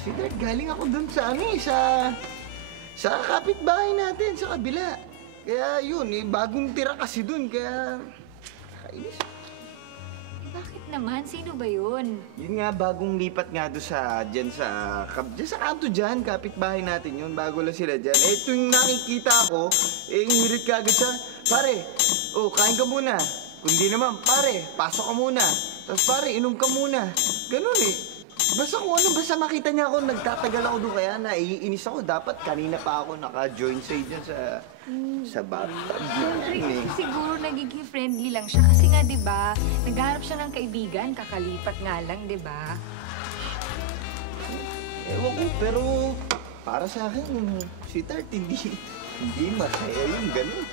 Sweetheart, galing ako dun sa sa kapitbahay natin, sa kabila. Kaya yun, bagong tira kasi dun, kaya kainis. Bakit naman? Sino ba yun? Yun nga, bagong lipat nga doon dyan sa kanto dyan, kapitbahay natin yun, bago lang sila dyan. Eh, ito yung nakikita ko, ngirit ka agad sa, pare, kain ka muna. Kundi naman, pare, pasok ka muna. Tapos pare, inom ka muna. Ganun eh. Basta basta makita niya ako, nagtatagal ako doon, kaya naiinis ako. Dapat kanina pa ako naka-join sa'yo dyan sa bathtub. Siguro nagiging friendly lang siya. Kasi nga, di ba, naghahanap siya ng kaibigan, kakalipat nga lang, di ba? Ewan ko, pero para sa akin, sweetheart, hindi masaya yung ganun.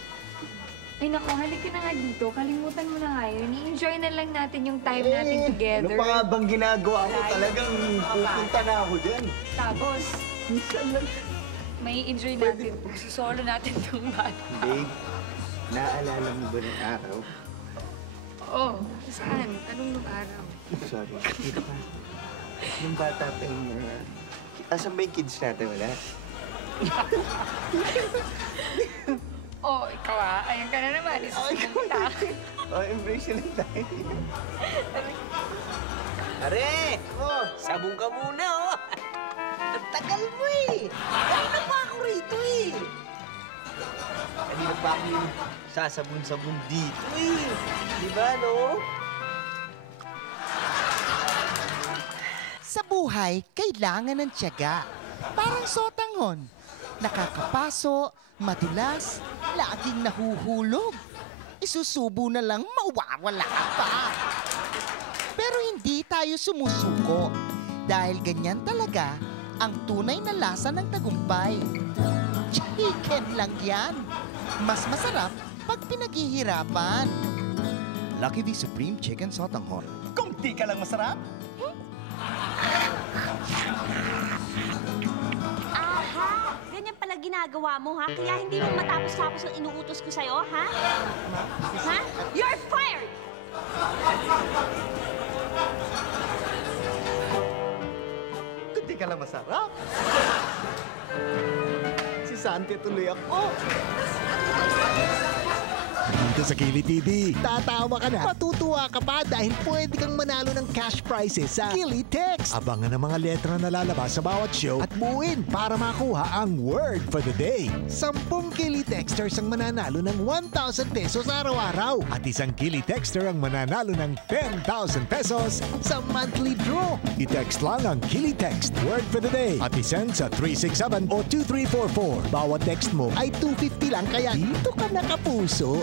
Ay naku, halika na nga dito. Kalimutan mo na nga yun. I-enjoy na lang natin yung time natin together. Ano pa nga bang ginagawa ko? Talagang pupunta na ako dyan. Tapos, minsan lang. may enjoy natin. Solo natin itong bata. Babe, naalala mo ba ng araw? Oh, saan? Anong araw? Sorry, dito ka. Nung bata pa yung asan ba yung kids natin? Wala? Oh, ikaw ayan ka na naman. Isusunod kita. Embrace lang tayo. Are! Sabong ka muna, oh! Ang tagal mo eh! Kanina pa ako rito eh! Kanina pa ako yung sasabon-sabon dito eh! Di ba, no? Sa buhay, kailangan ng tiyaga. Parang sotanghon. Nakakapaso, madulas, laging nahuhulog. Isusubo na lang, mawawala pa. Pero hindi tayo sumusuko dahil ganyan talaga ang tunay na lasa ng tagumpay. Chicken lang yan. Mas masarap pag pinaghihirapan. Lucky V Supreme Chicken Sotanghon. Kung di ka lang masarap, Aha! Ganyan pala ginagawa mo, ha? Kaya hindi mo matapos-tapos ang inuutos ko sa'yo, ha? Ha? You're fired! Kung di ka lang masarap. Si Santi tuloy ako. dito sa Kili TV. Tatawa ka na, matutuwa ka pa dahil pwede kang manalo ng cash prizes sa Kili Text. Abangan ang mga letra na lalabas sa bawat show at buuin para makuha ang word for the day. 10 Kili Texters ang mananalo ng 1,000 pesos araw-araw at isang Kili Texter ang mananalo ng 10,000 pesos sa monthly draw. I-text lang ang Kili Text word for the day at isend sa 367 o 2344. Bawat text mo ay 250 lang kaya dito ka na kapuso.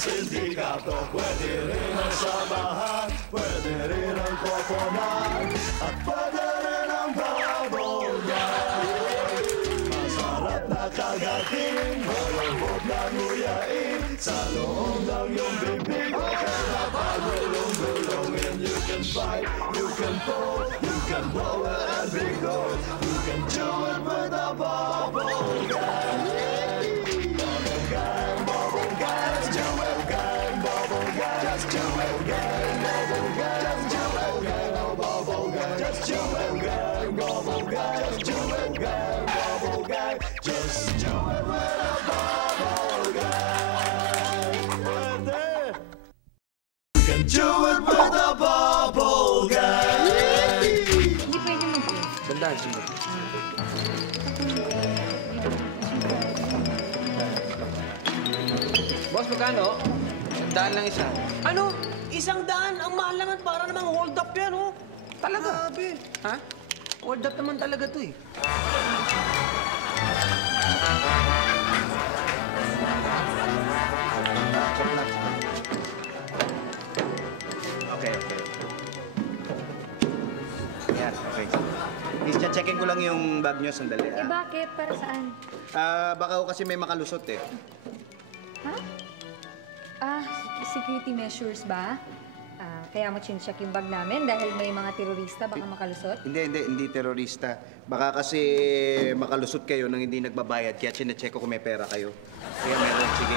Sindikato, pwede rin ang samahan, pwede rin ang koponan, at pwede rin ang babongan. Masarap na kagatin, malambot na nguyain, sa loob ng iyong bibig, okay na pagulong-gulongin. You can fight, you can pull, you can blow it and be good, you can do it with a bubble gang. Do it with a bubble gang. Hindi pwede mo. Bandaan, sumbo. Boss, magkano? 100 lang isa. Ano? 100? Ang mahal naman, para namang hold up yan, oh. Talaga? Grabe. Ha? Hold up naman talaga to, eh. Okay. Yan, okay. Please, checkin ko lang yung bag nyo sandali, Eh, bakit? Para saan? Baka ako kasi may makalusot eh. Ha? Ah, security measures ba? Kaya mo chincheck yung bag namin dahil may mga terorista baka makalusot? Hindi terorista. Baka kasi makalusot kayo nang hindi nagbabayad, kaya chinecheck ko kung may pera kayo. Kaya meron, sige.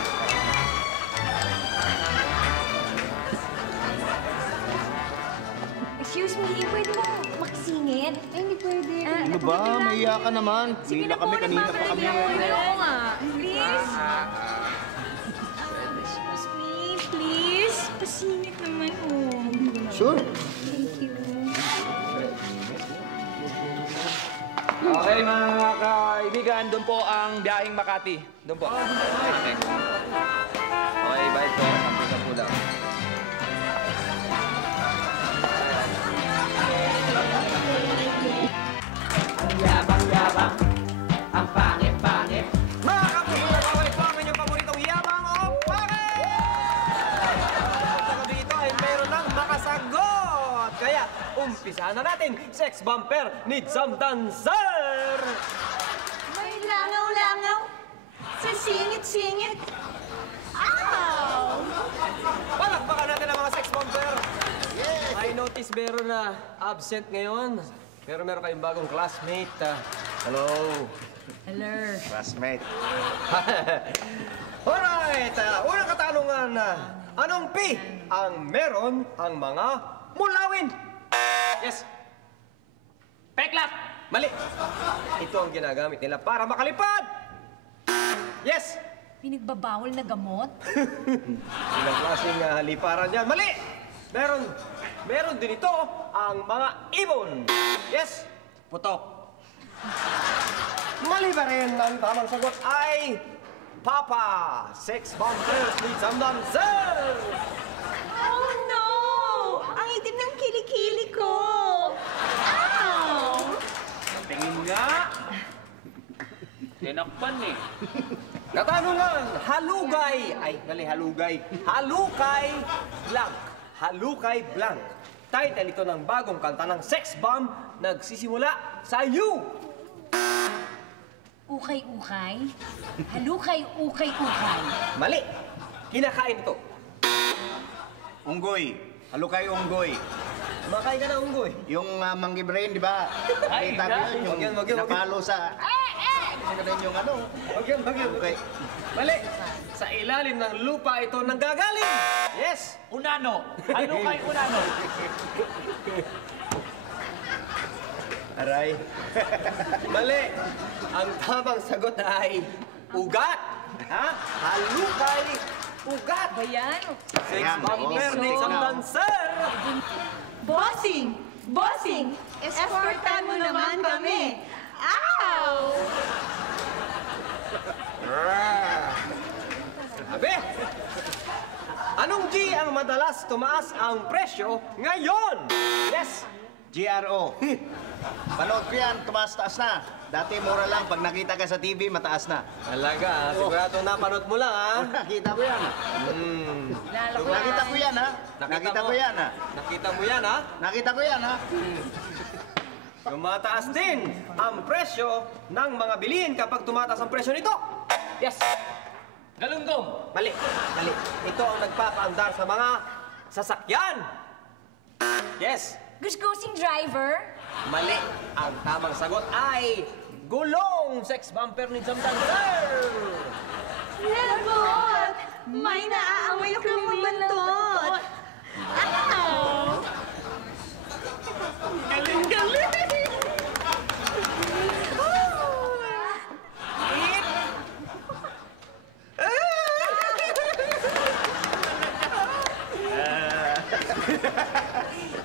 Excuse me, pwede ba makisingit? Ay, hindi pwede. Ano ba? Mahiya ka naman. Sige Hindi na po, kami, kanina pa kami. Oo nga. Please? Excuse me, please? Pasingit naman, oh. Sure. Thank you. Okay mga kaibigan, doon po ang biyaheng Makati. Doon po. Okay, bye po. Sampai ka po lang. Mga kapatid, okay po ang inyong paboritong yabang o bakit? Sa gabi ito ay mayroon ng makasagot. Kaya, umpisahan na natin, Sex Bumper ni Sam Dancer! May langaw-langaw sa singit-singit. Ow! Palakpakan natin ang mga Sex Bumper! I notice meron na absent ngayon. Pero meron kayong bagong classmate. Hello. Hello. Classmate. Alright, unang katanungan. Anong P ang meron ang mga mulawin? Yes. Peklak! Mali. Ito ang ginagamit nila para makalipad. Yes. Pinagbabawal na gamot? Ilang klaseng liparan yan. Mali. Meron din ito ang mga ibon. Yes. Putok. Mali ba rin? Ang tamang sagot ay Papa. Sex Bumpers ni Sam Dancer. Oh no! Ang itim ng kilikili ko! Ow! Tingin nga! Tinakpan eh. Katanungan, halugay. Ay, dali, halugay. Halukay blank. Halukay blank. Title ito ng bagong kanta ng Sex Bomb, nagsisimula sa U. Ukay-ukay? Halukay, ukay-ukay. Mali. Kinakain ito. Unggoy. Halukay unggoy. Makain ka na unggoy. Yung Monkey Brain, di ba? Ay, Kita ko yun, yung wag yan, wag yan, wag yan. napalo sa... Ganun yung ano. Wag yan. Okay. Mali. Sa ilalim ng lupa ito nanggagaling. Yes. Unano! Ano kay Unano? Aray. Mali. Ang tamang sagot ay ugat. Ha? Halukay ugat. Ba yan? Sex Ayan, Bumper oh, ni sick Sam now. Dancer. Bossing! Bossing! Escortan mo naman kami! Ow! Abe! Anong G ang madalas tumaas ang presyo ngayon? Yes! GRO. Panood ko yan, tumaas-taas na. Dati mura lang, pag nakita ka sa TV, mataas na. Talaga, sigurado napanood mo lang, ha? Nakita ko yan. Nakita ko yan, ha? Nakita ko yan, ha? Nakita mo yan, ha? Nakita ko yan, ha? Tumataas din ang presyo ng mga bilihin kapag tumataas ang presyo nito. Yes! Galunggong! Mali. Ito ang nagpapaandar sa mga sasakyan. Yes! Gusgusing driver? Mali. Ang tamang sagot ay gulong. Sex Bumper ni Sam Dancer. Lagot! May naaamoy akong mabantot! Ow! Galing!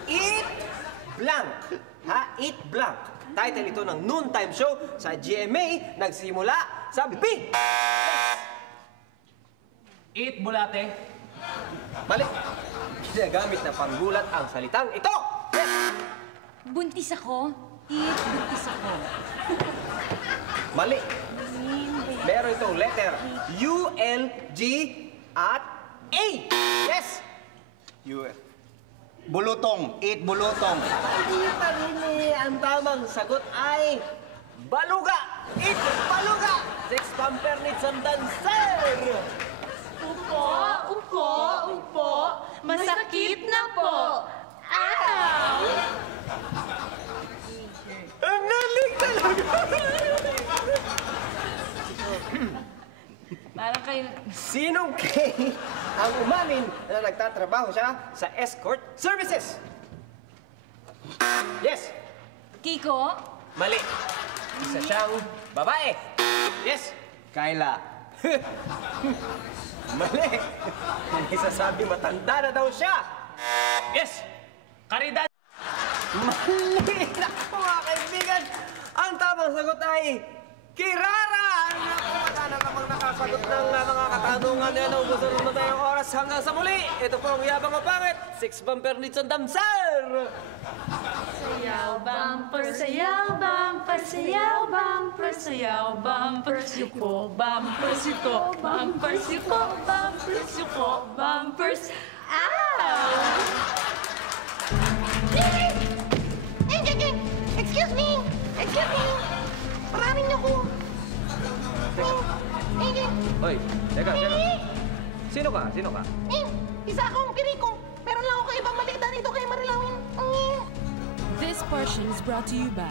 Eat blank. Ha? Eat blank. Title ito ng noontime show sa GMA. Nagsimula sa B. Eat bulate. Mali. Ginagamit na panggulat ang salitang ito. Yes. Buntis ako? Buntis ako. Mali. Meron itong letter U, L, G, at A. Yes. Bulutong. Eat bulutong. Hindi pa rin eh. Ang tamang sagot ay baluga. Eat baluga. Sex Bumper ni Sam Dancer. Upo! Masakit na po! Ow! Ang galing talaga! Parang kayo... Sinong Kay ang umamin na nagtatrabaho siya sa escort services? Yes! Kiko? Mali. Isa siyang babae. Yes! Kyla. Mali. May sasabi matanda na daw siya. Yes! Caridad. Mali! Naku, mga kaibigan! Ang tamang sagot ay Kirara! Naku, matanak akong nakasagot ng mga katanungan na naubusan na tayong oras hanggang sa muli. Ito po ang Yabang o Pangit. 6 bumper nits ang damsar! Sayaw bumper, sayaw bumper, sayaw bumper, sayaw bumper, siko, bumpers, siko, bumpers, siko, bumpers, siko, bumpers. Ow! Excuse me! Excuse me! Paramin niyo ko! Hoy, teka. Sino ka? Isa akong kiriko. Meron lang ako ibang malita dito kay Marilawin. This portion is brought to you by...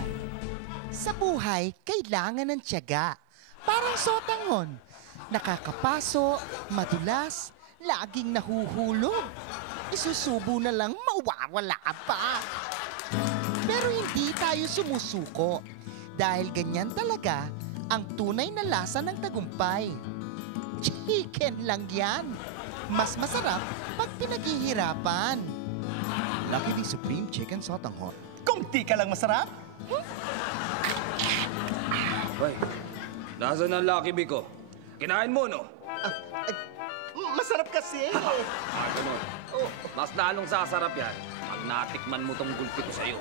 Sa buhay, kailangan ng tiyaga. Parang sotangon. Nakakapaso, madulas, laging nahuhulog. Isusubo na lang, mawawala pa. Pero hindi tayo sumusuko. Dahil ganyan talaga ang tunay na lasa ng tagumpay. Chicken lang yan. Mas masarap pag pinaghihirapan. Lucky D Supreme Chicken Sotanghon. Kung di ka lang masarap, Hoy, nasaan ang Lucky Bee ko? Kinain mo, no? masarap kasi. Ganun. Mas lalong sasarap yan pag natikman mo tong gulpi ko sa'yo.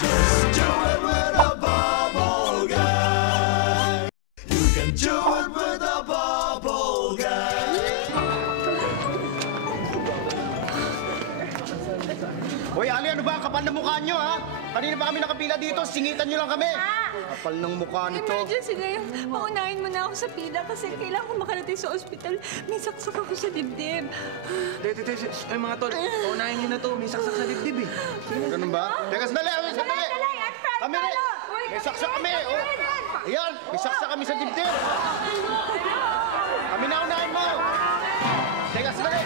Just do it with a bubble guy. You can do it with a bubble guy. Hoy, Ali, ano ba? Kapal na mukha nyo, ha? Kanina pa kami nakapila dito, singitan nyo lang kami. Kapal ng mukha nito. Emergency ngayon. Paunahin mo na ako sa pila kasi kailangan ko makarating sa ospital. May saksak ako sa dibdib. Ay, mga tol, unahin nyo na to. May saksak sa dibdib, eh. Ganun ba? Teka, sandali, sandali. Kami rin. May saksak kami, oh. Ayan, may saksak kami sa dibdib. Kami na unahin mo. Teka, sandali.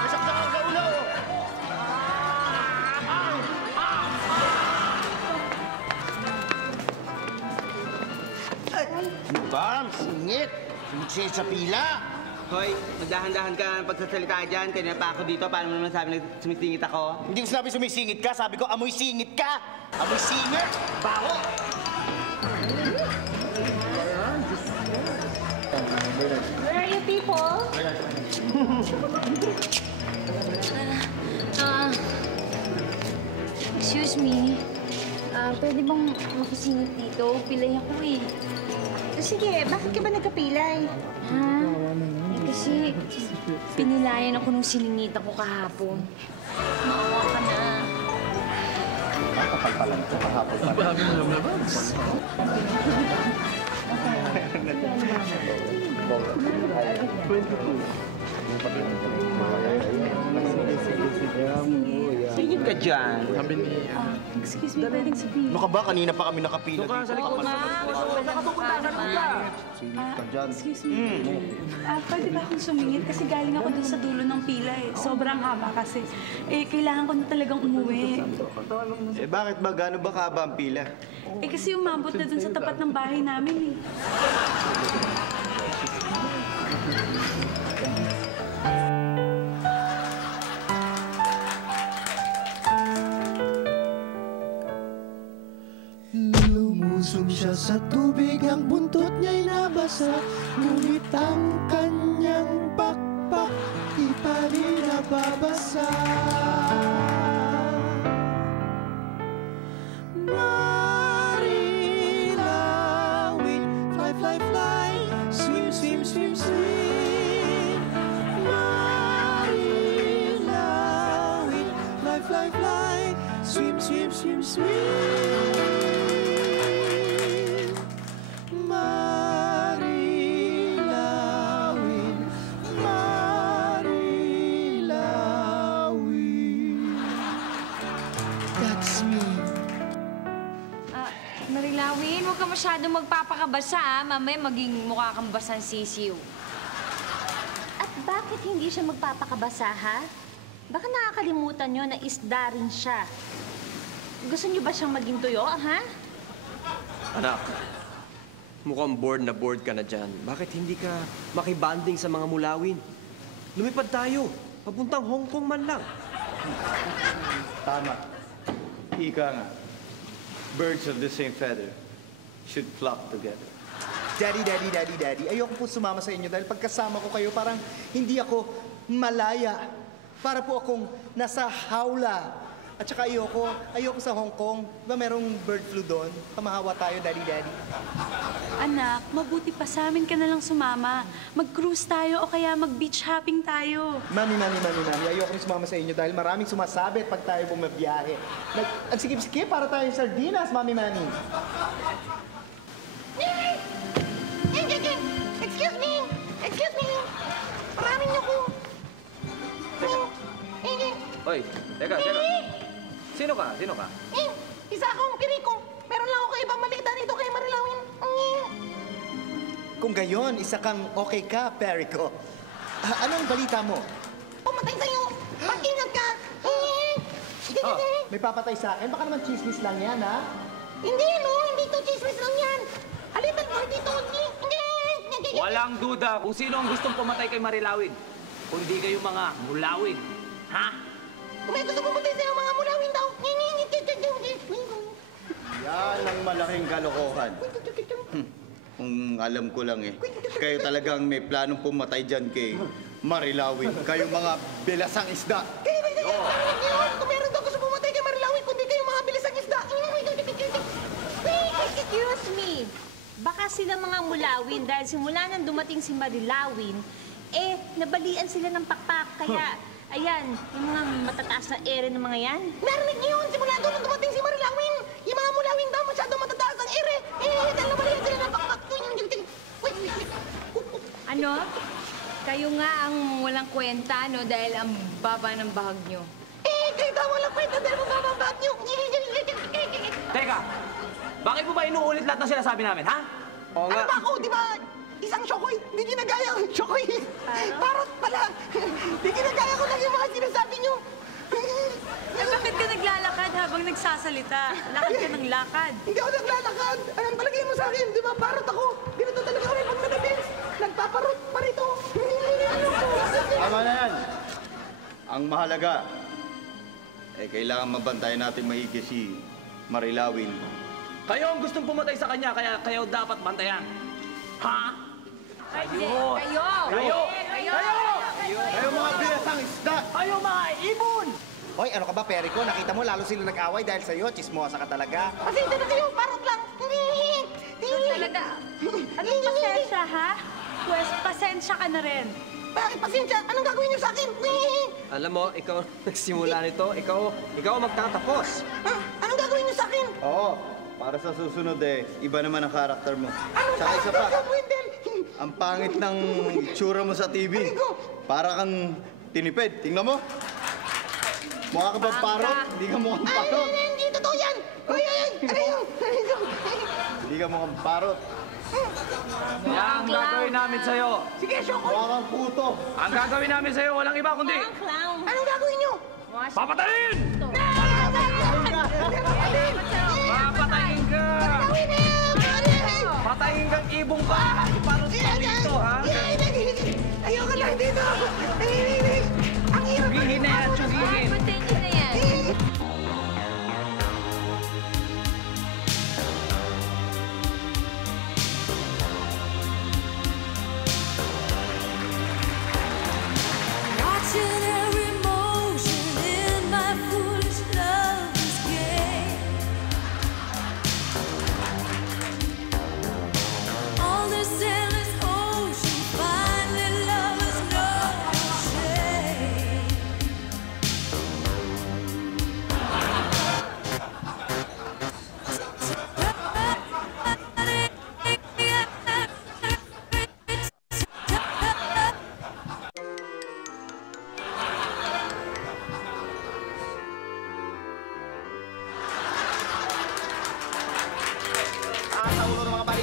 May saksak ako sa ulo, oh. Bam, singit. Singit sa pila. Hoy, magdahan-dahan ka pagsasalita dyan. Kanina pa ako dito. Paano mo naman sabi na sumisingit ako? Hindi ko sinabi sumisingit ka. Sabi ko, amoy singit ka. Amoy singit. Baho. Where are you people? Excuse me. Pwede bang makisingit dito? Pilay ako eh. Sige, bakit ka ba nagkapilay? Ha? Kasi pinilayan ako nung siningitan ko kahapon. Maawa ka na. Singit ka dyan. Excuse me, pwedeng sabihin. Ano ka ba? Kanina pa kami nakapila dito. Sa likod na. Excuse me. Pwede ba akong sumingit? Kasi galing ako dun sa dulo ng pila eh. Sobrang haba kasi. Kailangan ko na talagang umuwi. Eh, bakit ba? Gano'n ba kahaba ang pila? Kasi umabot na dun sa tapat ng bahay namin eh. Lumusong siya sa tubig, ang buntot niya'y nabasa. Ngunit ang kanyang pakpak, di pa rin nababasa. Marilawin, fly, fly, fly, swim, swim, swim, swim. Marilawin, fly, fly, sim, sweet. Marilawin, Marilawin. That's me. Marilawin, huwag ka masyadong magpapakabasa, ah. Mamaya maging mukha kang basang sisiw. At bakit hindi siya magpapakabasa, ha? Baka nakakalimutan nyo na isda rin siya. Gusto nyo ba siyang maging tuyo, ha? Anak, mukhang bored na bored ka na dyan. Bakit hindi ka makibanding sa mga mulawin? Lumipad tayo. Papuntang Hong Kong man lang. Tama. Ika nga. Birds of the same feather should flock together. Daddy, ayoko po sumama sa inyo dahil pagkasama ko kayo parang hindi ako malaya. Para po akong nasa hawla. At saka ayoko sa Hong Kong. Diba merong bird flu doon? Pamahawa tayo, Daddy. Anak, mabuti pa sa amin ka na lang sumama. Mag-cruise tayo o kaya mag-beach hopping tayo. Mami, ayoko rin sumama sa inyo dahil maraming sumasabit pag tayo bumabiyahe. Ang sikip-sikip para tayo sardinas, Mami. Excuse me! Maraming niyo ko. Hoy, teka. Sino ka? Isa akong kiriko. Meron lang ako kay ibang malita dito kay Marilawin. Kung gayon, isa kang okay ka, Perico. Anong balita mo? Pumatay sa'yo. Mag-ingat ka. May papatay sa akin? Baka naman chismis lang yan, ha? Hindi, no? Hindi to chismis lang yan. Alitan mo dito. Walang duda kung sino ang gustong pumatay kay Marilawin. Kundi kayo mga mulawin. Ha? Kung may gusto pumatay sa'yo, mga mulawin daw. Yan ang malaking kalokohan. Kung alam ko lang eh. Kayo talagang may planong pumatay dyan kay Marilawin. Kayo mga bilasang isda. Kung meron daw gusto pumatay kay Marilawin, kundi kayo mga bilisang isda. Excuse me. Baka sila mga mulawin dahil simula nang dumating si Marilawin, nabalian sila ng pakpak. Kaya, ayan, yung mga matataas na ere ng mga yan. Narinig niyo yun, simula doon nang dumating si Marilawin. Yung mga mulawin daw masyadong matataas ang ere. Dahil nabalian sila ng pakpak. Ano? Kayo nga ang walang kwenta, no? Dahil ang baba ng bahag nyo. Kayo daw walang kwenta dahil mabababag niyo. Teka, bakit mo ba inuulit lahat ng sinasabi namin, ha? Oo Ano nga. ba ako, di ba? Isang Shokoy. Di ginagaya ang Shokoy. Parot pala. Di ginagaya ko lang yung mga sinasabi niyo. Bakit ka naglalakad habang nagsasalita? Lakad ka ng lakad. Hindi ako naglalakad. Anong palagay mo sa akin? Di ba? Parot ako. Ganito talaga kami pag nadabins. Nagpaparot pa rito. Tama na yan. Ang mahalaga, kailangan mabantayan natin maigi si Marilawin. Kayo ang gustong pumatay sa kanya, kaya kayo dapat bantayan. Ha? Kayo! Kayo mga bilasang isda! Kayo mga ibon! Hoy, ano ka ba, Perico? Nakita mo, lalo sila nag-away dahil sa'yo. Chismosa ka talaga. Pasensya na kayo. Parot lang. Talaga. Anong pasensya, ha? Pues, pasensya ka na rin. Bakit pasensya? Anong gagawin niyo sa akin? Alam mo, ikaw nagsimula nito. Ikaw ang magtatapos. Anong gagawin niyo sa akin? Oo, para sa susunod iba naman ang karakter mo. Anong Tsaka isa pa, gagawin din? ang pangit ng itsura mo sa TV. Para kang tinipid. Tingnan mo. Mukha ka ba parot? Hindi ka mukhang parot. Hindi totoo yan. Hindi ka mukhang parot. Yan ang gagawin namin sa'yo. Sige, Shokoy. Mukha kang puto. Ang gagawin namin sa'yo, walang iba kundi... Clown. Anong gagawin niyo? Papatayin! Papatayin ka! Patayin kang ibong ka! Iparot ka dito, ha? Ayoko lang dito. Ang hirap. Tsugihin na yan, tsugihin! Patayin nyo na yan. Watching every motion in my foolish lover's game.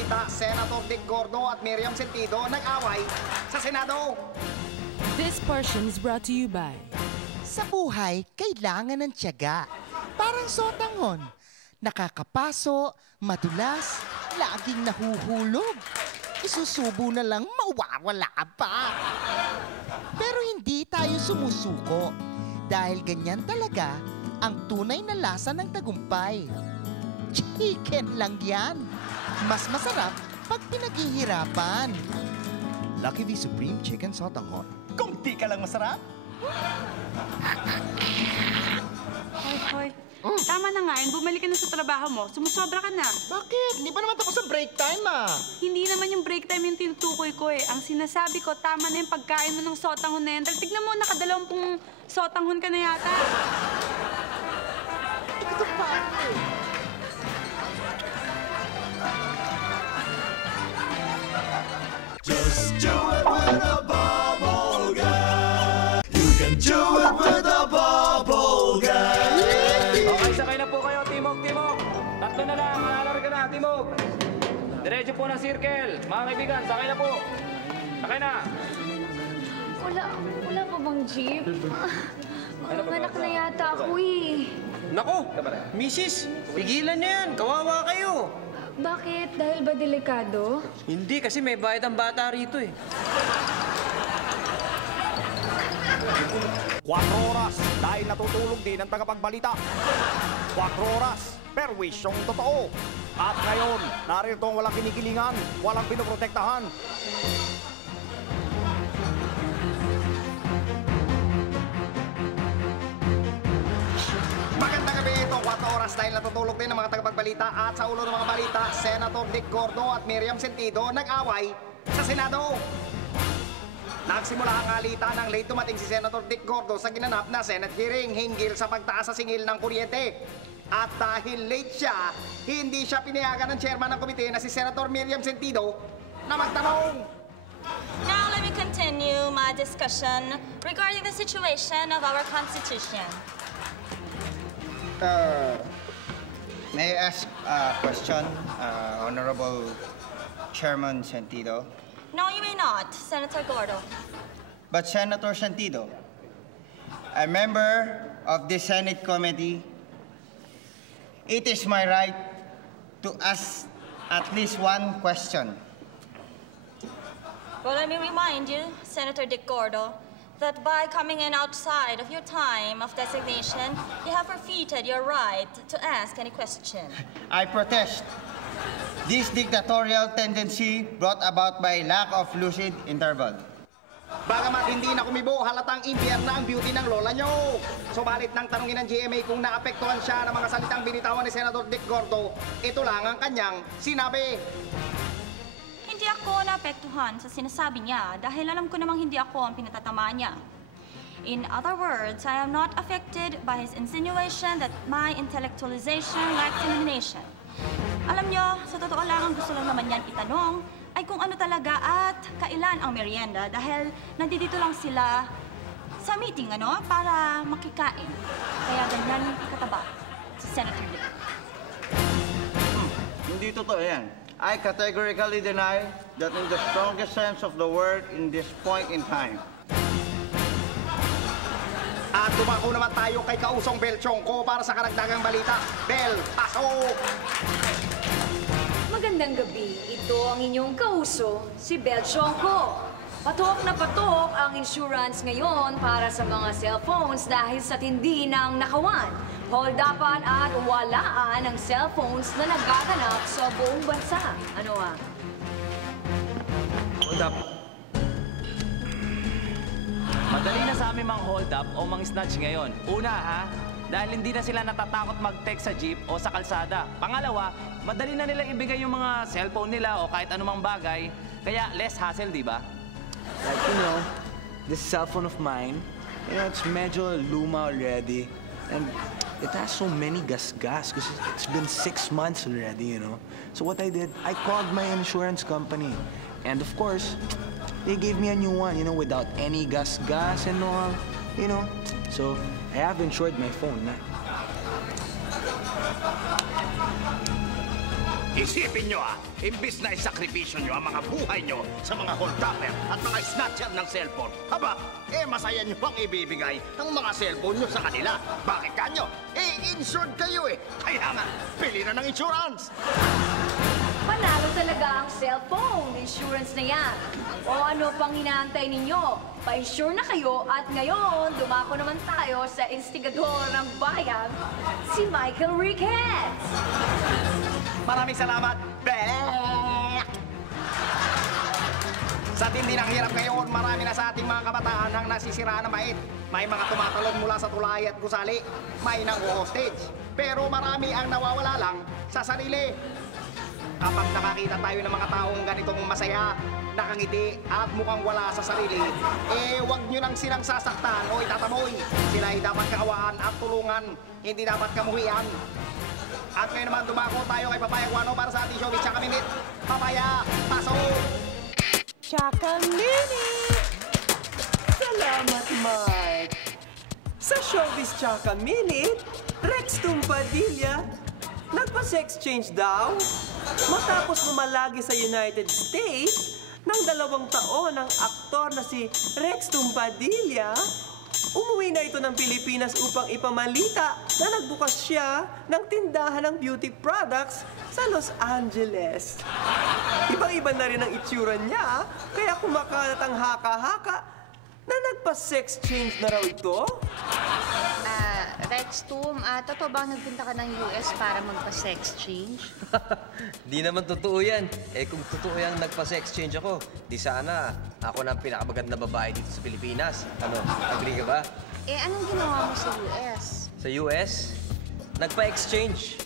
balita, Senator Dick Gordo at Miriam Sentido nag-away sa Senado. This portion is brought to you by... Sa buhay, kailangan ng tiyaga. Parang sotanghon. Nakakapaso, madulas, laging nahuhulog. Isusubo na lang, mawawala pa. Pero hindi tayo sumusuko. Dahil ganyan talaga ang tunay na lasa ng tagumpay. Chicken lang yan. Mas masarap pag pinaghihirapan. Lucky V Supreme Chicken Sotanghon. Kung di ka lang masarap. Hoy. Tama na nga yun. Bumalik ka na sa trabaho mo. Sumusobra ka na. Bakit? Hindi pa naman tapos ang break time, ah. Hindi naman yung break time yung tinutukoy ko eh. Ang sinasabi ko, tama na yung pagkain mo ng sotanghon na yan. Dahil tignan mo, nakadalawampung sotanghon ka na yata. Ito pa. Just do it with a bubble gum. You can do it with a bubble gum. Okay, sakay na po kayo, Timog. Tatlo na lang, malalarga na, Timog. Diretso po ng circle. Mga kaibigan, sakay na po. Sakay na. Wala pa bang jeep? Manganak na yata ako eh. Nako, misis, pigilan niyo yan. Kawawa kayo. Bakit? Dahil ba delikado? Hindi, kasi may bayad ang bata rito eh. 4 oras dahil natutulog din ang tagapagbalita. 4 oras, perwisyong totoo. At ngayon, narito ang walang kinikilingan, walang pinoprotektahan. Magandang gabi ito, 4 oras dahil natutulog din ang mga tagapagbalita at sa ulo ng mga balita, Senator Dick Gordo at Miriam Sentido nag-away sa Senado. Nagsimula ang alitan ng late dumating si Senator Dick Gordo sa ginanap na Senate hearing hinggil sa pagtaas sa singil ng kuryente. At dahil late siya, hindi siya pinayagan ng chairman ng komite na si Senator Miriam Sentido na magtanong. Now let me continue my discussion regarding the situation of our Constitution. May I ask a question, Honorable Chairman Sentido? No, you may not, Senator Gordo. But Senator Sentido, a member of the Senate committee, it is my right to ask at least one question. Well, let me remind you, Senator Dick Gordo, that by coming in outside of your time of designation, you have forfeited your right to ask any question. I protest. This dictatorial tendency brought about by lack of lucid interval. Bagamat hindi na kumibo, halatang impyerna ang beauty ng lola nyo. Subalit nang tanungin ng GMA kung naapektuhan siya ng mga salitang binitawan ni Senator Dick Gordo, ito lang ang kanyang sinabi. Hindi ako naapektuhan sa sinasabi niya dahil alam ko namang hindi ako ang pinatatamaan niya. In other words, I am not affected by his insinuation that my intellectualization lacks illumination. Alam niyo, sa totoo lang ang gusto lang naman niyan itanong ay kung ano talaga at kailan ang merienda dahil nandito lang sila sa meeting, para makikain. Kaya ganyan ikataba si Senator Dick. Hindi totoo yan. I categorically deny that in the strongest sense of the word in this point in time. At tumako naman tayo kay Kausong Bel Chongko para sa karagdagang balita. Bel, pasok! Magandang gabi. Ito ang inyong kauso, si Bel Chongko. Patok na patok ang insurance ngayon para sa mga cellphones dahil sa tindi ng nakawan, hold-upan at walaan ng cellphones na nagaganap sa buong bansa. Ano ah? Hold up. Madali na sa aming mga hold up o mga snatch ngayon. Una ha, dahil hindi na sila natatakot mag-text sa jeep o sa kalsada. Pangalawa, madali na nila ibigay yung mga cellphone nila o kahit anumang bagay. Kaya less hassle, di ba? Like, this cell phone of mine, it's medyo luma already. And it has so many gas because it's been 6 months already, So what I did, I called my insurance company. And of course, they gave me a new one, without any gas and all, So I have insured my phone. Isipin nyo imbis na isakripisyo nyo ang mga buhay nyo sa mga hold-upper at mga snatcher ng cellphone, masaya nyo pang ibibigay ang mga cellphone nyo sa kanila. Bakit kanyo? Insured kayo Kaya nga, pili na ng insurance. Panalo talaga ang cellphone insurance na yan. O ano pang hinaantay ninyo? Pa-insure na kayo at ngayon, dumako naman tayo sa instigador ng bayan, si Michael Ricketts. Maraming salamat, Beck! Sa tindi ng hirap ngayon, marami na sa ating mga kabataan ang nasisiraan ng bait. May mga tumatalon mula sa tulay at gusali. May nang-hostage. Pero marami ang nawawala lang sa sarili. Kapag nakakita tayo ng mga taong ganitong masaya, nakangiti at mukhang wala sa sarili, huwag nyo nang silang sasaktan o itatamoy. Sila ay dapat kaawaan at tulungan, hindi dapat kamuhian. At ngayon naman dumako tayo kay Papaya Guano para sa ating showbiz Chaka Minute. Papaya, pasok! Chaka Minute! Salamat, Mike! Sa showbiz Chaka Minute, Rex Tumpadilla, nagpa-sex change daw. Matapos lumalagi sa United States ng 2 taon ang aktor na si Rex Tumpadilla, umuwi na ito ng Pilipinas upang ipamalita na nagbukas siya ng tindahan ng beauty products sa Los Angeles. Ibang-iba na rin ang itsura niya, kaya kumakalat ang haka-haka na nagpa-sex change na raw ito. Rex Tum, totoo ba nagpunta ka ng US para magpa-sex change? Di naman totoo yan. Kung totoo yan nagpa-sex change ako, di sana ako na ang pinakamaganda babae dito sa Pilipinas. Ano, agree ka ba? Anong ginawa mo sa US? Sa US? Nagpa-exchange.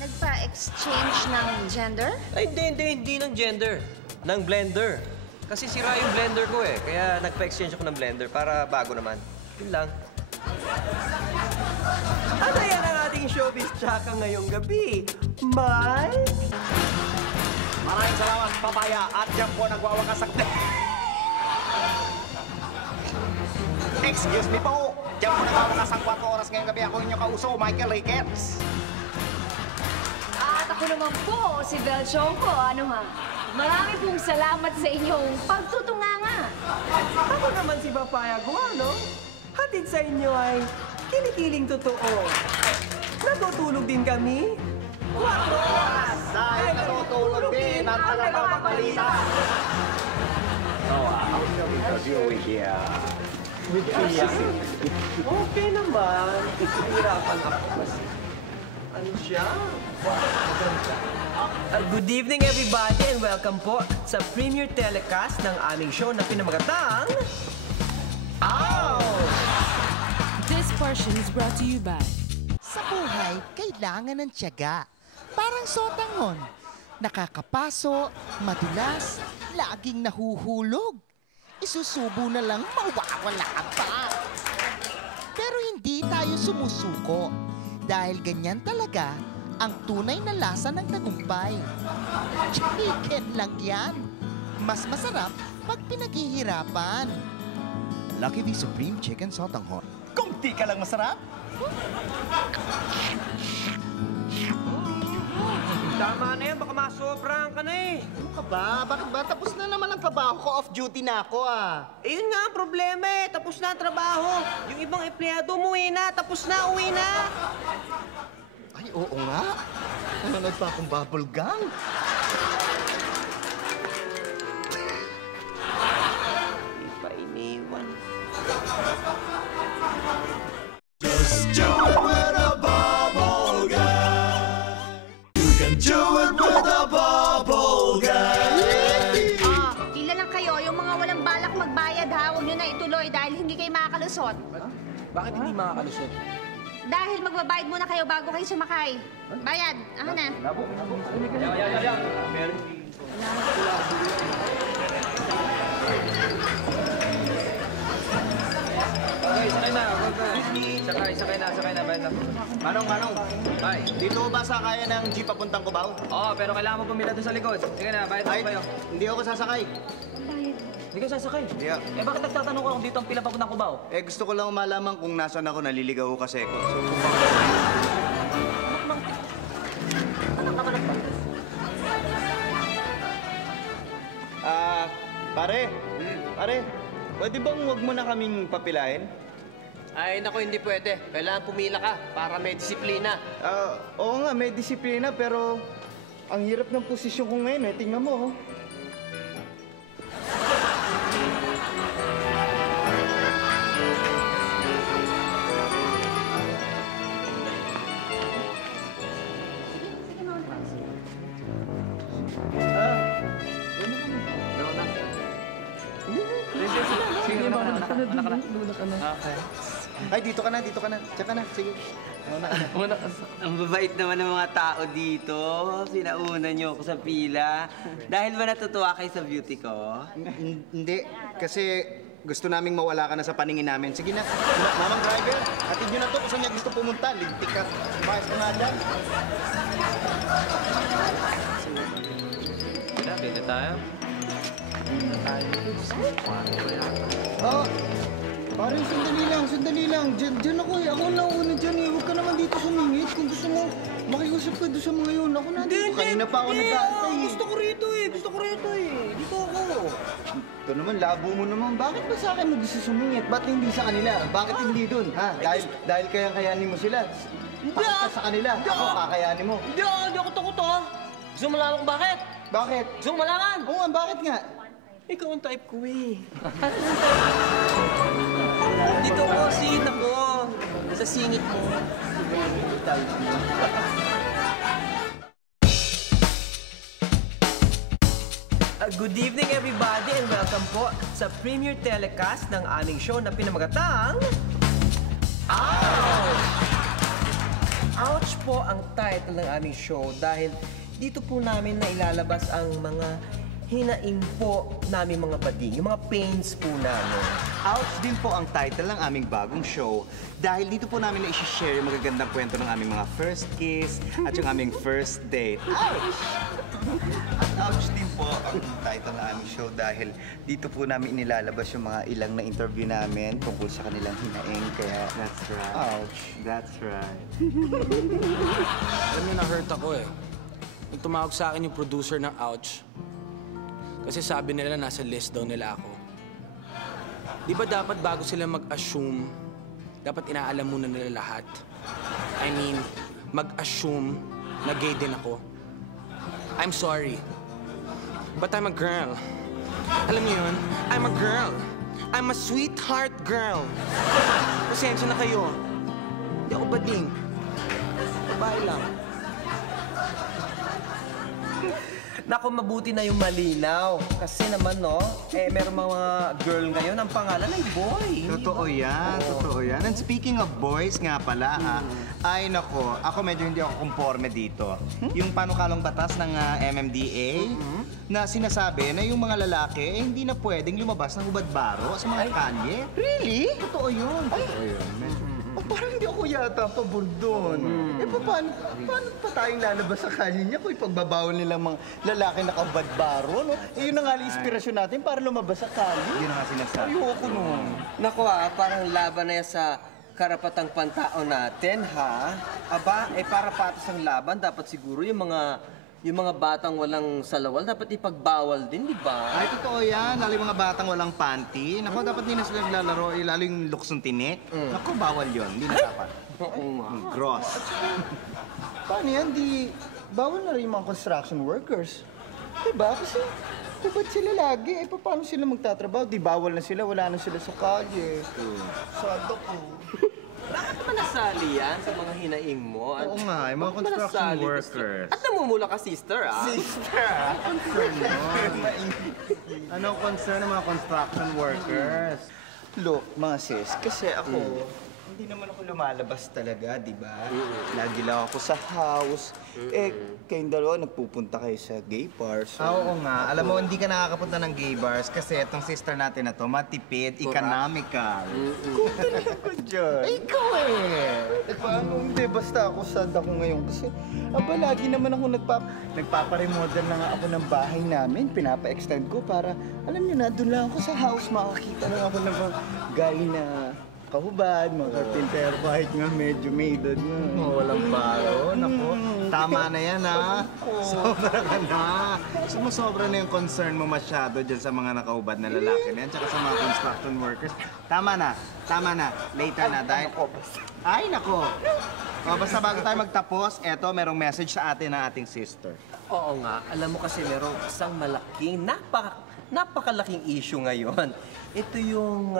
Nagpa-exchange ng gender? Ay, hindi ng gender. Ng blender. Kasi sira yung blender ko kaya nagpa-exchange ako ng blender para bago naman. Yun lang. At ayan ang ating showbiz Chaka ngayong gabi. Mike? Maraming salamat, Papaya. At dyan po nagwawakas ang... Excuse me po. Dyan po nagwawakas ang 4 oras ngayong gabi. Ako inyong kauso, Michael Ricketts. At ako naman po, si Bel Chonko. Marami pong salamat sa inyong pagtutunganga. Ako naman si Papaya Guano. Hatid sa inyo ay kinikiling totoo. Natutulog din kami. 4 oras! Dahil natutulog din ang tagapagbalita. Because you're here. Okay naman. Hirapan ako kasi. Ano siya? Good evening everybody and welcome po sa premiere telecast ng aming show na pinamagatang... This portion is brought to you by... Sa buhay, kailangan ng tiyaga. Parang sotangon. Nakakapaso, madulas, laging nahuhulog. Isusubo na lang, mawawala pa. Pero hindi tayo sumusuko. Dahil ganyan talaga ang tunay na lasa ng tagumpay. Chicken lang yan. Mas masarap pag pinaghihirapan. Lucky V Supreme Chicken Sotanghon. Kung di ka lang masarap. Tama na yan, baka masobrang ka na Ano ka ba? Bakit ba? Tapos na naman ang trabaho ko. Off-duty na ako Yun nga ang problema Tapos na ang trabaho. Yung ibang empleyado umuwi na. Tapos na, uwi na. Ay, oo nga. Nanonood pa akong bubble gum. Di pa iniwan. Just do it with a bubble guy. You can do it with a bubble guy. Pila lang kayo, yung mga walang balak magbayad huwag nyo na ituloy dahil hindi kayo makakalusot. Bakit hindi makakalusot? Dahil magbabayad muna kayo bago kayo sumakay. Bayad, na. Okay, sakay na. Sakay na. Manong. Ay. Dito ba sa kaya ng jeep papuntang Cubao? Oo, pero kailangan mo pumila doon sa likod. Sige na, bayad mo kayo. Hindi ako sasakay. Hindi ka sasakay? Hindi ako. Bakit nagtatanong ko kung dito ang pila papuntang Cubao? Gusto ko lang malaman kung nasaan ako, naliligaw ko kasi ako. So, Pare, pwede bang wag mo na kaming papilahin? Ay, naku, hindi pwede. Kailangan pumila ka para may disiplina. Oo nga, may disiplina, pero ang hirap ng posisyon ko ngayon eh. Tingnan mo, oh. Okay. Ay, dito ka na. Diyan ka na. Sige. Ang babait naman ng mga tao dito. Sinauna niyo ako sa pila. Dahil ba natutuwa kayo sa beauty ko? Hindi, kasi gusto naming mawala ka na sa paningin namin. Sige na, mamang driver, hatid nyo na to kung saan niya gusto pumunta. Lintik ka. Bayas ka nga dyan. Pili tayo. Parang sandali lang. Diyan ako eh. Ako nauna dyan eh. Huwag ka naman dito sumingit. Kung gusto mo, makiusap ka doon sa mga yun. Ako nandito. Kanina pa ako nag-aantay. Gusto ko rito eh. Dito ako. Ito naman, labo mo naman. Bakit ba sa akin mo gusto sumingit? Ba't hindi sa kanila? Bakit hindi doon? Ha? Dahil kayang-kayanin mo sila. Bakit ka sa kanila? Ako, kakayanin mo. Hindi ako takot ah. Gusto mo malaman kung bakit? Bakit? Gusto mo malaman? Oo nga, bakit nga? Ikaw ang type ko eh. Dito ko, singit ako. Sa singit mo. Good evening everybody and welcome po sa premiere telecast ng aming show na pinamagatang Ouch! Ouch po ang title ng aming show dahil dito po namin na ilalabas ang mga hinaing po namin mga bading, yung mga pains po namin. Ouch din po ang title ng aming bagong show dahil dito po namin na i-share yung magagandang kwento ng aming mga first kiss at yung aming first date. Ouch! At ouch din po ang title ng aming show dahil dito po namin inilalabas yung mga ilang na interview namin tungkol sa kanilang hinaing. Kaya, that's right. Ouch. That's right. Alam niyo, na-hurt ako eh. Nung tumawag sa akin yung producer ng Ouch, kasi sabi nila nasa list daw nila ako. Di ba dapat bago sila mag-assume, dapat inaalam muna nila lahat? I mean, mag-assume na gay din ako. I'm sorry, but I'm a girl. Alam niyo yun? I'm a girl. I'm a sweetheart girl. Pasensya na kayo. Hindi ako bading. Babae lang. Naku, mabuti na yung malinaw. Kasi naman, no, meron mga girl ngayon, ang pangalan ay boy. Totoo yan. And speaking of boys nga pala, ay nako, ako medyo hindi ako conforme dito. Yung panukalang batas ng MMDA na sinasabi na yung mga lalaki hindi na pwedeng lumabas ng hubad-baro sa mga kalye. Really? Totoo yun. Parang hindi ako yata pabor doon. Paano pa tayong lalabas sa kanya niya kung ipagbabawal nilang mga lalaki na kabadbaro, no? Yun na nga ang inspirasyon natin para lumabas sa kanya. Yun na nga sinasabi. Ayoko nun. Naku parang laban na yan sa karapatang pantao natin, ha? Aba, para patas ang laban, dapat siguro yung mga batang walang salawal, dapat ipagbawal din, di ba? Ay, totoo yan. Lalo yung mga batang walang panty. Naku, dapat hindi na sila naglalaro. Lalo yung luksong tinik. Naku, bawal yun. Hindi na dapat. Oo nga. Gross. Paano yan? Bawal na rin yung mga construction workers. Diba? Kasi ba't sila lagi? Paano sila magtatrabaho? Di bawal na sila, wala na sila sa kalye. Sad ako. Bakit naman nasali yan sa mga hinaing mo? Oo nga, yung mga construction workers. At namumula ka, sister, ah. Sister, concern mo. Anong concern ng mga construction workers? Look, mga sis, kasi ako, hindi naman ako lumalabas talaga, di ba? Lagi lang ako sa house. Kayong dalawa, nagpupunta kayo sa gay bars. Oo nga. Alam mo, hindi ka nakakapunta ng gay bars kasi itong sister natin na to, matipid, economical. Kumpanya ko dyan. Ikaw eh! Paano? Hindi, basta ako sad ako ngayon kasi lagi naman ako nagpapa-remodel na nga ako ng bahay namin. Pinapa-extend ko para, alam niyo na, doon lang ako sa house, makakita lang ako ng mga guy na nakahubad, mga karpintero, kahit nga medyo may edad nga. Walang baro, naku. Tama na yan, ha? Sobra ka na. Sumusobra na yung concern mo masyado dyan sa mga nakahubad na lalaki na yan, tsaka sa mga construction workers. Tama na. Later na, dahil... Ay, nako. O, basta bago tayo magtapos, eto, merong message sa atin ng ating sister. Oo nga, alam mo kasi merong isang malaking, napakalaking issue ngayon. Ito yung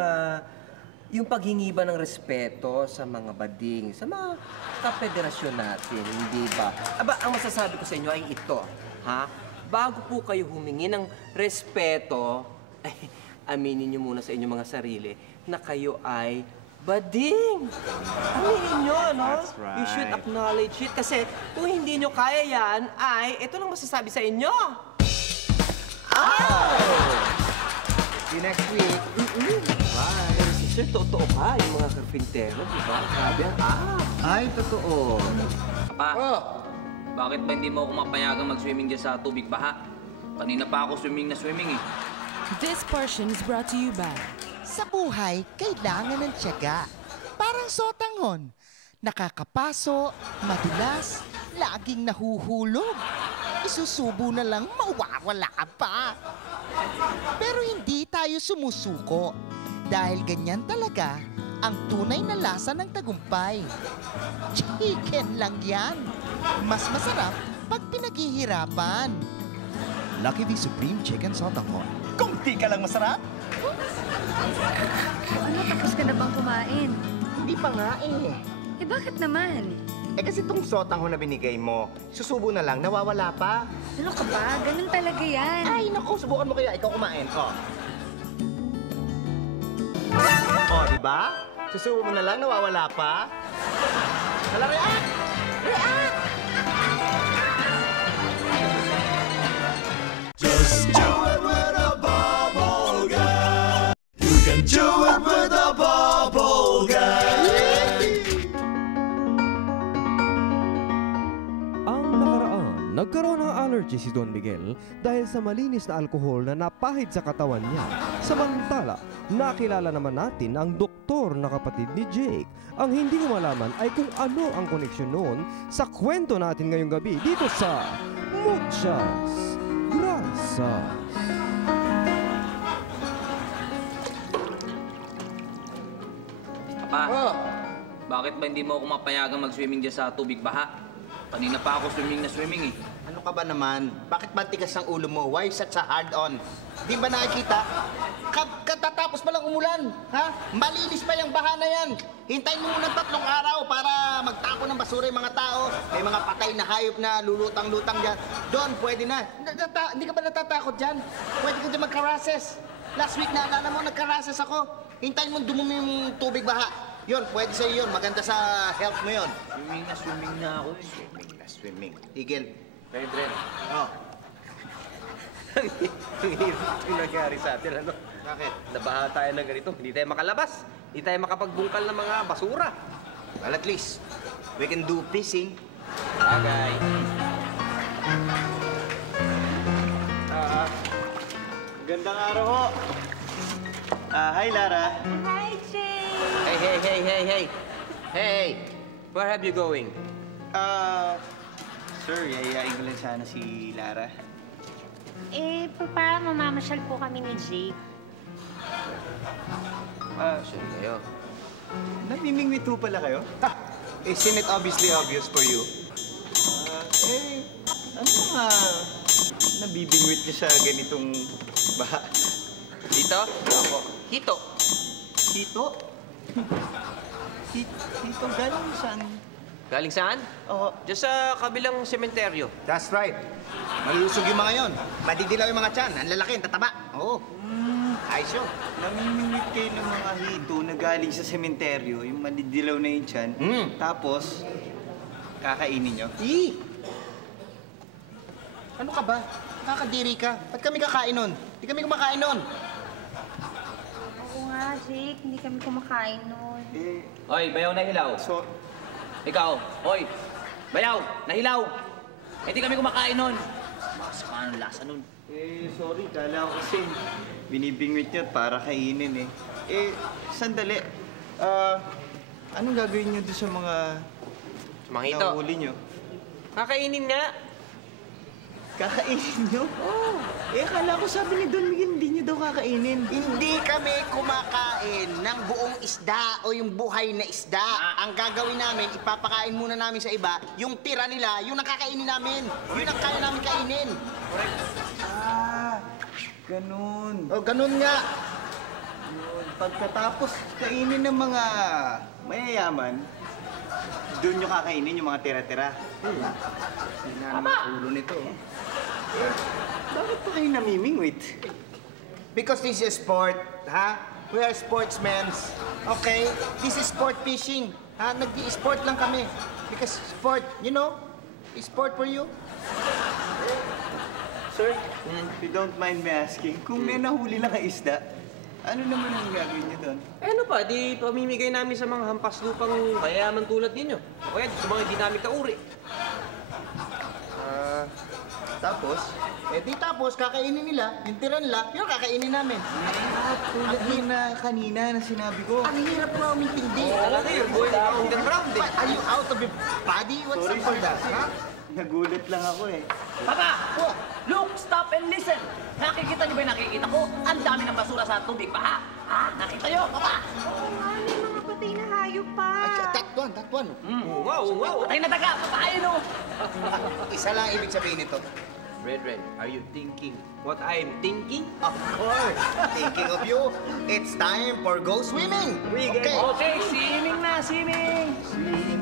paghingi ba ng respeto sa mga bading, sa mga kapederasyon natin, hindi ba? Aba, ang masasabi ko sa inyo ay ito, ha? Bago po kayo humingi ng respeto, ay, aminin nyo muna sa inyong mga sarili na kayo ay bading. Aminin nyo, no? That's right. You should acknowledge it kasi kung hindi nyo kaya yan, ay, ito lang masasabi sa inyo. See you next week. Bye. Sir, totoo ka, yung mga karpintero, di ba? Grabe, Ay, totoo. Pa, bakit ba hindi mo ako mapayagang mag-swimming dyan sa tubig baha? Kanina pa ako swimming eh. This portion is brought to you by... Sa buhay, kailangan ng tiyaga. Parang sotangon. Nakakapaso, madulas, laging nahuhulog. Isusubo na lang, mawawala pa. Pero hindi tayo sumusuko. Dahil ganyan talaga ang tunay na lasa ng tagumpay. Chicken lang yan. Mas masarap pag pinaghihirapan. Lucky V Supreme Chicken Sotanghon. Kung di ka lang masarap. Ano, tapos ka na bang kumain? Hindi pa nga eh. Eh, bakit naman? Kasi itong sotanghon na binigay mo, susubo na lang, nawawala pa. Ano ka ba? Ganun talaga yan. Ay, naku, subukan mo kaya ikaw kumain. Di ba? Susubo mo na lang, nawawala pa. Hala, react! React! Just do it with a bubble gum. You can do it with a bubble gum. Ang nakaraan, nagkaroon ng allergy si Don Miguel dahil sa malinis na alkohol na napahid sa katawan niya. Samantala, nakilala naman natin ang doktor na kapatid ni Jake. Ang hindi ko malaman ay kung ano ang koneksyon noon sa kwento natin ngayong gabi dito sa Muchas Grasas. Pa, bakit ba hindi mo ako mapayagang mag-swimming dyan sa tubig baha? Kanina pa ako swimming eh. Ano ka ba naman? Bakit ba tigas ang ulo mo? Why such a hard-on? Di ba nakikita? Katatapos pa lang umulan, ha? Malinis pa yung baha na yan. Hintayin mo muna 3 araw para magtapon ng basura yung mga tao. May mga patay na hayop na lulutang-lutang dyan. Doon, pwede na. Hindi ka ba natatakot dyan? Pwede ka dyan magkarases. Last week, naalala mo, nagkarases ako. Hintayin mo dumumi yung tubig baha. Yun, pwede sa'yo yun. Maganda sa health mo yun. Swimming na ako eh. Swimming. Igel. Dren. Oh. Ang hirap yung nangyari sa atin, ano? Bakit? Nabaha tayo ng ganito. Hindi tayo makalabas. Hindi tayo makapagbungkal ng mga basura. Well, at least, we can do fishing. Bagay. Gandang araw ho. Hi, Lara. Hi, Jay! Hey! Where have you going? Sir, yayain ko lang sana si Lara. Para mamamasyal po kami ni Jake. Saan kayo? Namimingwit ho pala kayo? Isn't it obviously obvious for you? Ano nga nabibingwit niyo sa ganitong baha? Dito? Ako. Hito. Hito? Hito, galing saan? Galing saan? Oo. Diyan sa kabilang sementeryo. That's right. Malulusog yung mga yon. Madidilaw yung mga tiyan. Ang lalaki, ang tataba. Oo. Ayos yun. Namimingwit kayo ng mga hito na galing sa sementeryo, yung madidilaw na yung tiyan. Tapos, kakainin nyo. Ano ka ba? Nakakadiri ka. Ba't kami kakain nun? Hindi kami kumakain nun. Oo nga, Jake. Hindi kami kumakain nun. Oy, bayaw na hilaw. Ikaw, oy, bayaw, nahilaw. Hindi kami kumakain nun. Masama ang lasa nun. Sorry, kala ko kasi binibingwit nyo para kainin eh. Sandali. Anong gagawin niyo doon sa mga nahuli niyo? Kakainin nga. Kakainin niyo? Oo. Akala ko sabi ni Don Miguel, hindi niyo daw kakainin. Hindi kami kumakain ng buong isda o yung buhay na isda. Ang gagawin namin, ipapakain muna namin sa iba, yung tira nila, yung nakakainin namin. Yun ang kaya namin kainin. Ganun. O, ganun nga. Yun. Pagkatapos kainin ng mga mayayaman, doon nyo kakainin yung mga tira-tira. Sinanang ang ulo nito. Bakit pa kayo namimingwit? Because this is sport, ha? We are sportsmen, okay? This is sport fishing, ha? Nag-i-sport lang kami. Because sport, you know? Sport for you. Sir, if you don't mind me asking, kung may nahuli lang na isda, ano naman ang gagawin niyo doon? Ano pa, di pamimigay namin sa mga hampas lupang mayaman tulad ninyo. O kaya sa mga hindi namin kauri. Tapos, kakainin nila, yung tira nila, yun kakainin namin. Tulad yun na kanina na sinabi ko. Ang hirap na umintindi. Talaga yun, boy, underground eh. Are you out of your body? What's up for that, ha? Nagulat lang ako eh. Papa! Look, stop and listen! Nakikita niyo ba yung nakikita ko? Ang dami ng basura sa tubig pa, ha? Ha? Nakita niyo, Papa? May mga patay na hayop pa. That one. Wow. Patay na daga! Papain, no? Isa lang ibig sabihin nito. Red, are you thinking what I'm thinking? Of course. Thinking of you, it's time for go swimming. Okay, swimming na, swimming!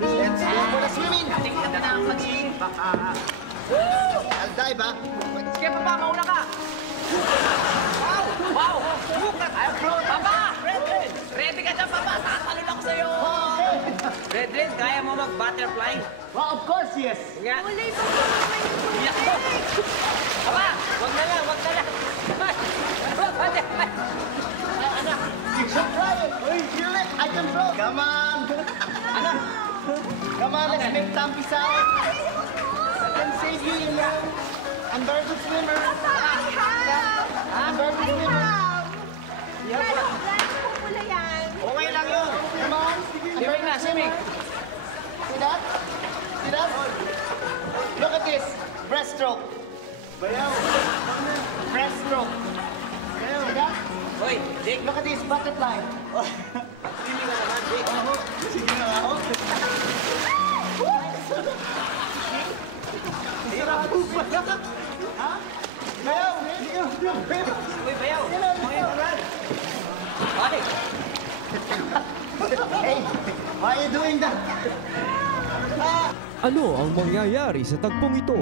Let's go for the swimming. Tingnan na ang mag-i. I'll dive, ha? Sige, Papa, mauna ka! Wow! I'm float! Papa! Red! Ready ka dyan, Papa! Tatalon ako sa'yo! Red, kaya mo mag-butterfly? Well, of course, yes. Nga. Wala ibang mga Papa! Wag na lang! Anak, you should try it. Feel it? I can float. Come on. Anak. Come on, let's make Tampi sound. I can save you, you know. I'm very good swimmer. I'm very good swimmer. Lalo pupula yan. Okay lang yun. Come on. Swimming na, swimming. See that? See that? Look at this. Breaststroke. Bayaw! Breaststroke. See that? Hoy, Jake. Look at this. Butterfly. Swimming ka naman, Jake. Sige na ako. Sarap po pala. Ha? Bayaw! Uy, bayaw! Hey! Hey! Why are you doing that? Ano ang mangyayari sa tagpong ito?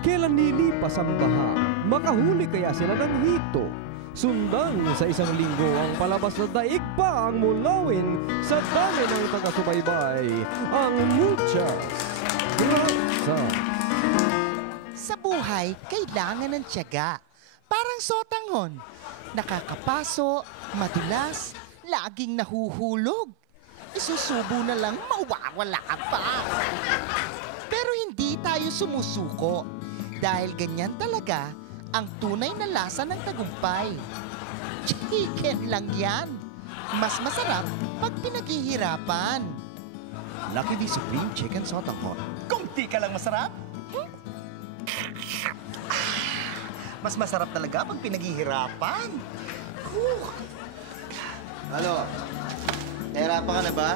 Kailan lilipas ang baha? Makahuli kaya sila ng hito? Sundan sa isang linggo ang palabas na daig pa ang mulawin sa dami ng taga-subaybay. Ang Muchas Gracias! Sa buhay, kailangan ng tiyaga. Parang sotangon. Nakakapaso, madulas, laging nahuhulog. Isusubo na lang, mawawala pa. Pero hindi tayo sumusuko. Dahil ganyan talaga ang tunay na lasa ng tagumpay. Chicken lang yan. Mas masarap pag pinaghihirapan. Lucky V Supreme Chicken Sotanghon. Kung di ka lang masarap. Mas masarap talaga pag pinaghihirapan. Ano? Nahirapan ka na ba?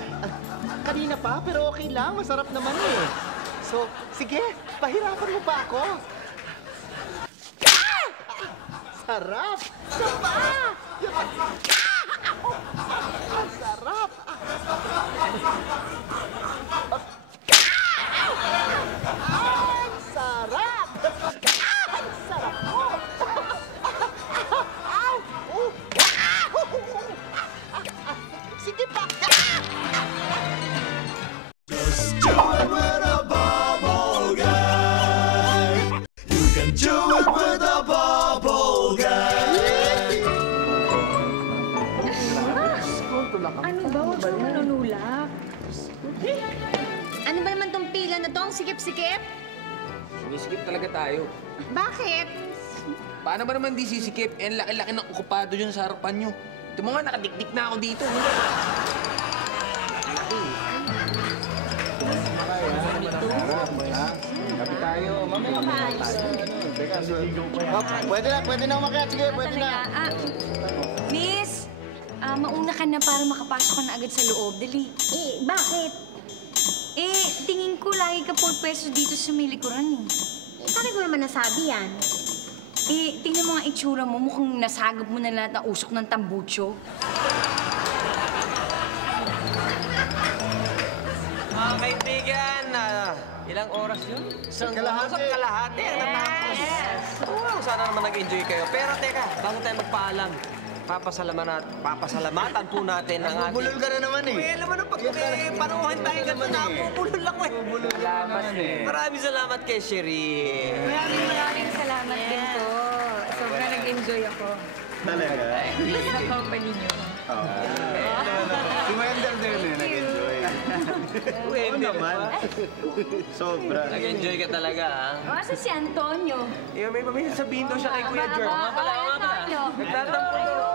Kanina pa, pero okay lang. Masarap naman eh. So, sige, pahirapan mo pa ako. Sarap! Sapa! Ang sarap! Ang sarap! Ang sarap mo! Sige pa! Just do it with a bubble guy. You can do it with a bubble guy. Ano ba? Huwag kang manunulak. Ano ba naman tong pila na to? Ang sikip-sikip? Sinisikip talaga tayo. Bakit? Paano ba naman di sisikip? Eh, laki-laki ng okupado dyan sa harapan nyo. Ito mo nga, nakadikdik na ako dito. Kapit tayo. Mamaya tayo. Teka, pwede na umakyat. Sige, pwede na. Miss, mauna ka na para makapasok ka na agad sa loob. Dali. Bakit? Tingin ko lagi ka pwesto dito sa may likuran eh. Bakit mo naman nasabi yan? Tingnan mo nga itsura mo. Mukhang nasagap mo na lahat ng usok ng tambucho. Kaibigan, ilang oras yun? Isang kalahati. Yes! Wow, sana naman nag-enjoy kayo. Pero teka, bago tayo magpaalam, papasalamatan po natin ang ating... Bubulol ka na naman eh. Alam mo na pag panuhan tayo ganito na bubulol ako eh. Salamat eh. Maraming salamat kay Cherie. Maraming salamat din po. Sobrang nag-enjoy ako. Talaga? Sa company niyo. Si Wendell din eh, nag-enjoy. Oo naman. Sobra. Nag-enjoy ka talaga, ha? Asa si Antonio? May pamilya sabihin daw siya kay Kuya Jerome. Nga pala. Nagtatampo daw.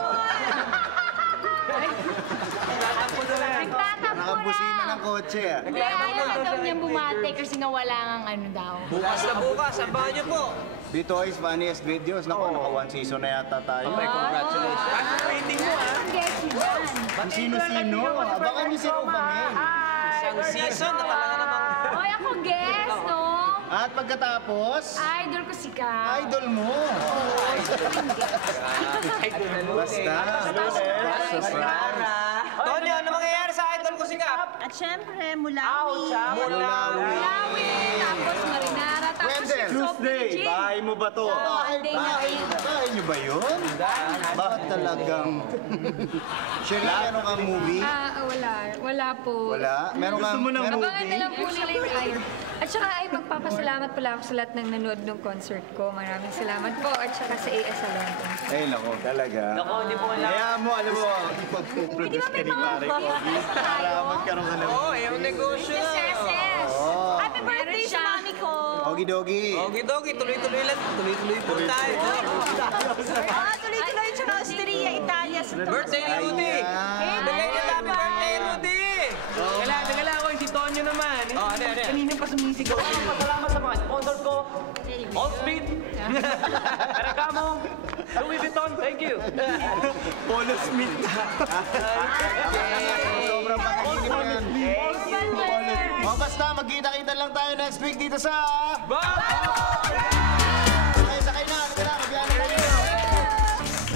Nagtatampo daw yan. Nakabusina ng kotse ah. Ayaw daw niyang bumate kasi nawala ang ano daw. Bukas na bukas, sabahan niyo po. Bitoy's Funniest Videos. Naku, naka 1 season na yata tayo. Okay, congratulations. Ano rating mo, ha? Ang sino-sino. Abangan niyo si Rubamel. Isang season na talaga namang... Oy, ako guest, no? At pagkatapos... Idol ko si Ka. Idol mo. Basta. Tony, ano mangyayari sa idol ko si Kap? At syempre, Mulawi. Mulawi. Tapos Marinara. Tapos Wendell, Tuesday. Bahay mo ba to? Bahay niyo ba yun? Bakit talagang... Sherry, meron kang movie? Wala po. Wala? Meron kang movie? Abangan na lang po nila yung ride. At saka ay magpapasalamat pala ako sa lahat ng nanood ng concert ko. Maraming salamat po. At saka sa AS Alonso. Ay, nako, talaga. Nako, hindi po wala. Kaya mo, alam mo, ipag-produce ka ni Pare Pogi. Para magkaroon ka ng... Oo, yung negosyo na. Happy birthday sa mami ko. Ogi-dogi. Ogi-dogi, tuloy-tuloy lang. Tuloy-tuloy po tayo. Tuloy-tuloy sa Austria, Italia. Birthday ni Rudy. Bigay niya happy birthday, Rudy. Teka lang, oy, si Tonyo naman. Kanina pa sumisigaw. Pasalamat sa mga sponsor ko. All Speed. Ferragamo. Louis Vuitton, thank you. Polo Smith. Sobrang panaginip mo yan. O basta, magkita-kita lang tayo next week dito sa... Sakay na, kabiyanan tayo.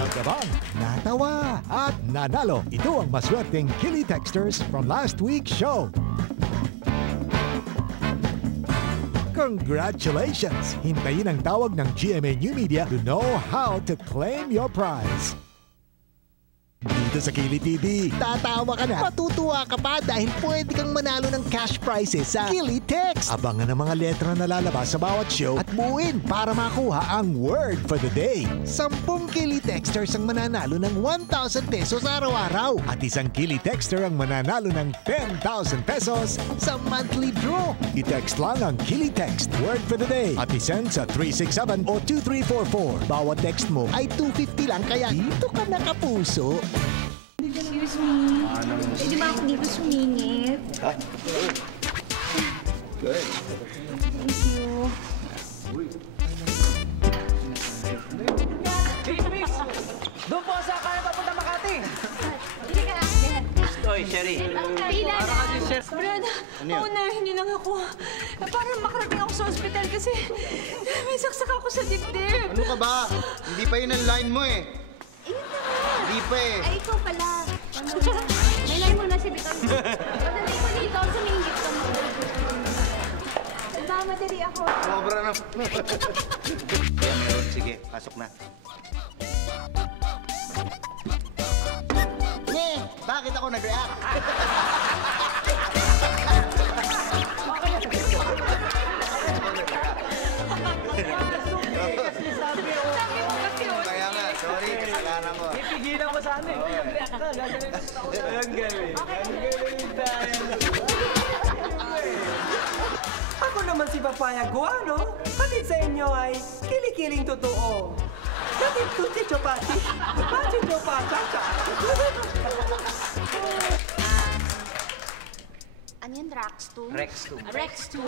Nagkabang, natawa, at nanalo. Ito ang maswerteng Kili Texters from last week's show. Congratulations! Hintayin ang tawag ng GMA New Media to know how to claim your prize. Dito sa Kili TV, tatawa ka na, matutuwa ka pa dahil pwede kang manalo ng cash prizes sa Kili Text. Abangan ang mga letra na lalabas sa bawat show at buuin para makuha ang word for the day. 10 Kili Texters ang mananalo ng 1,000 pesos araw-araw at isang Kili Texter ang mananalo ng 10,000 pesos sa monthly draw. I-text lang ang Kili Text word for the day at isend sa 367 o 2344. Bawat text mo ay 250 lang kaya dito ka nakapuso. Excuse me. Pwede ba ako dito sumingit? Good. Thank you. Miss! Doon po sa kaya papunta Makati. Hindi ka akit. Oy, Sherry. Pila na. Brad, paunahin niyo lang ako. Para makarating ako sa ospital kasi may saksak ako sa dibdib. Ano ka ba? Hindi pa yun ang line mo eh. Hindi pa eh. Ay, ikaw pala. May line mo na si Biton. Pagdating mo dito, sumingit ka mo. Nagmamadali ako. Sobra na. Kaya meron. Sige, pasok na. Bakit ako nag-react? Kaya nga, sorry, kasalanan ko. Ipigilan ko sana eh. React ka, gagaling ako. Ang galing. Ang galing tayo. Ako naman si Papaya Guano. Hatid sa inyo ay kili-kiling totoo. Hatid tuti chopati. Pati chopachacha. Ano yan, Drac? Raxtum? Rextum. Rextum.